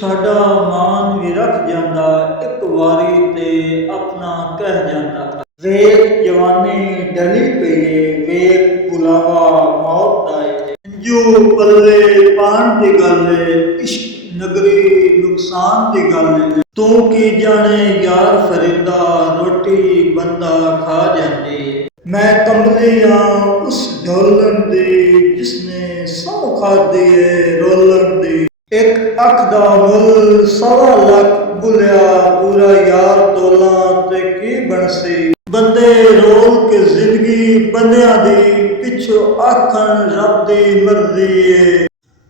ਸਾਡਾ ਮਾਨ ਵੀ ਰੱਖ ਜਾਂਦਾ, ਇੱਕ ਵਾਰੀ ਤੇ ਆਪਣਾ ਕਹਿ ਜਾਂਦਾ। ਵੇਖ ਜਵਾਨੀ ਢਲੀ ਪਈ, ਵੇਖ ਬੁਲਾਵਾ ਮੌਤ ਦਾ ਏ। ਜੋ ਪੱਲੇ ਪਾਣ ਦੀ ਗੱਲ ਏ, ਇਸ਼ਕ ਨਗਰੀ ਨੁਕਸਾਨ ਦੀ ਗੱਲ ਏ। ਤੂੰ ਕੀ ਜਾਣੇ ਯਾਰ ਫਰੀਦਾ, ਰੋਟੀ ਬੰਦਾ ਖਾ ਜਾਂਦੀ ਏ। ਮੈਂ ਕੰਬਲੀ ਹਾਂ ਉਸ ਢੋਲਣ ਦੀ, ਜਿਸਨੇ ਸਹੁੰ ਖਾਧੀ ਏ ਰੋਲਣ ਦੀ। ਇੱਕ ਅੱਖ ਦਾ ਮੁੱਲ 1.25 ਬੁਲਿਆ, ਪੂਰਾ ਯਾਰ ਤੋਲਾਂ ਤੇ ਕੀ ਬਣਸੀ। ਬੰਦੇ ਰੋਲ ਕੇ ਜ਼ਿੰਦਗੀ ਬੰਦਿਆਂ ਦੀ, ਪਿੱਛੋਂ ਆਖਣ ਰੱਬ ਦੀ ਮਰਜ਼ੀ ਏ।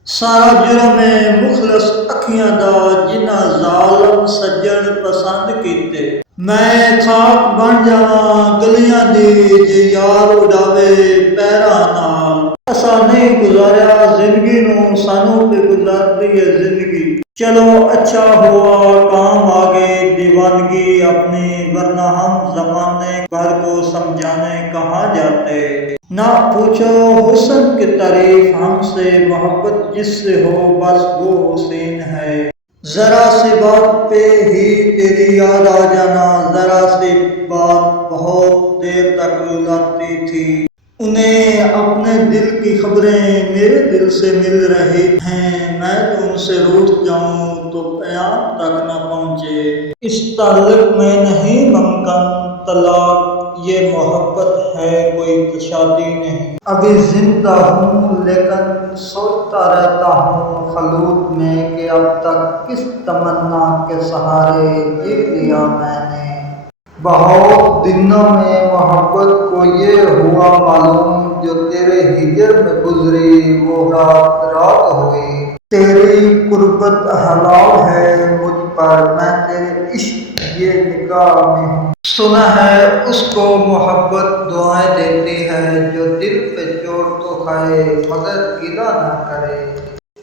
ਸਾਰਾ ਜੁਰਮ ਏ ਮੁਖਲਸ ਅੱਖੀਆਂ ਦਾ, ਜਿਨ੍ਹਾਂ ਜ਼ਾਲਮ ਸੱਜਣ ਪਸੰਦ ਕੀਤੇ। ਮੈਂ ਖਾਕ ਬਣ ਜਾਵਾਂ ਗਲੀਆਂ ਦੀ, ਜੇ ਯਾਰ ਉਡਾਵੇ ਪੈਰਾਂ ਨਾਲ। ਅਸਾਂ ਨਹੀਂ ਗੁਜ਼ਾਰਿਆ ਜ਼ਿੰਦਗੀ ਨੂੰ, ਸਾਨੂੰ ਤੇ ਗੁਜ਼ਾਰਦੀ ਏ ਜ਼ਿੰਦਗੀ। چلو اچھا ہوا کام آ گئے دیوانگی اپنی، ورنہ ہم زمانے بھر کو سمجھانے کہاں جاتے۔ نہ پوچھو حسن کی تعریف ہم سے، محبت جس سے ہو بس وہ حسین ہے۔ ذرا سی بات پہ ہی تیری یاد آ جانا، ذرا سی بات بہت دیر تک رلاتی تھی۔ انہیں اپنے دل کی خبریں میرے دل سے مل رہی ہیں، میں تو ان سے روٹھ جاؤں تو قیامت تک نہ پہنچے۔ اس تعلق میں نہیں ممکن طلاق، یہ محبت ہے کوئی شادی نہیں۔ ابھی زندہ ہوں لیکن سوچتا رہتا ہوں خلوت میں، کہ اب تک کس تمنا کے سہارے جی لیا میں نے۔ بہت دنوں میں محبت کو یہ ہوا معلوم، جو تیرے ہجر میں گزری وہ رات رات ہوئی۔ تیری قربت حلال ہے مجھ پر، میں تیرے عشق یہ نگاہ میں ہوں۔ سنا ہے اس کو محبت دعائیں دیتی ہے، جو دل پہ چوٹ تو کھائے مگر گلہ نہ کرے۔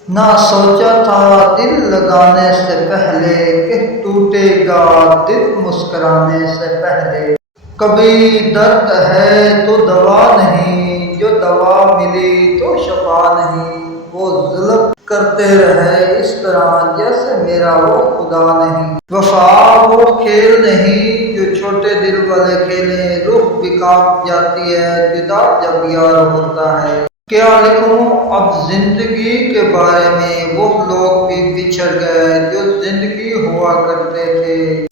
نہ سوچا تھا دل لگانے سے پہلے کہ ٹوٹے گا دل مسکرانے سے پہلے۔ کبھی درد ہے تو دوا نہیں، جو دوا ملی تو شفا نہیں۔ وہ ظلم کرتے رہے اس طرح جیسے میرا وہ خدا نہیں۔ وفا وہ کھیل نہیں جو چھوٹے دل والے کھیلیں، روح بھی کانپ جاتی ہے جدا جب یار ہوتا ہے۔ کیا لکھوں اب زندگی کے بارے میں، وہ لوگ بھی بچھڑ گئے جو زندگی ہوا کرتے تھے۔